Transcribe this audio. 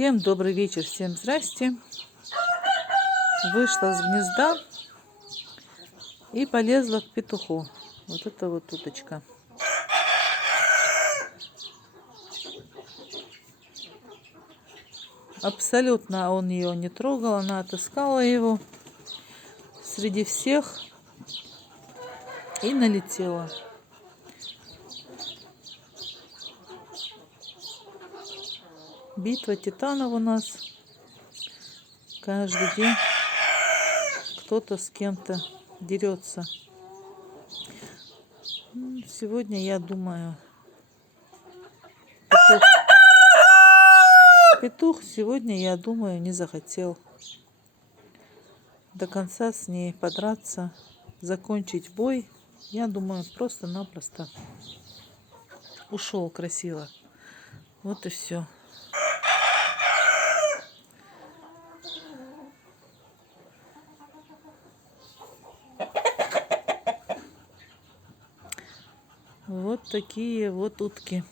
Всем добрый вечер, всем здрасте. Вышла с гнезда и полезла к петуху. Вот это вот уточка. Абсолютно он ее не трогал, она отыскала его среди всех и налетела. Битва титанов у нас. Каждый день кто-то с кем-то дерется. Сегодня я думаю, петух сегодня, я думаю, не захотел до конца с ней подраться, закончить бой. Я думаю, просто-напросто ушел красиво. Вот и все. Вот такие вот утки.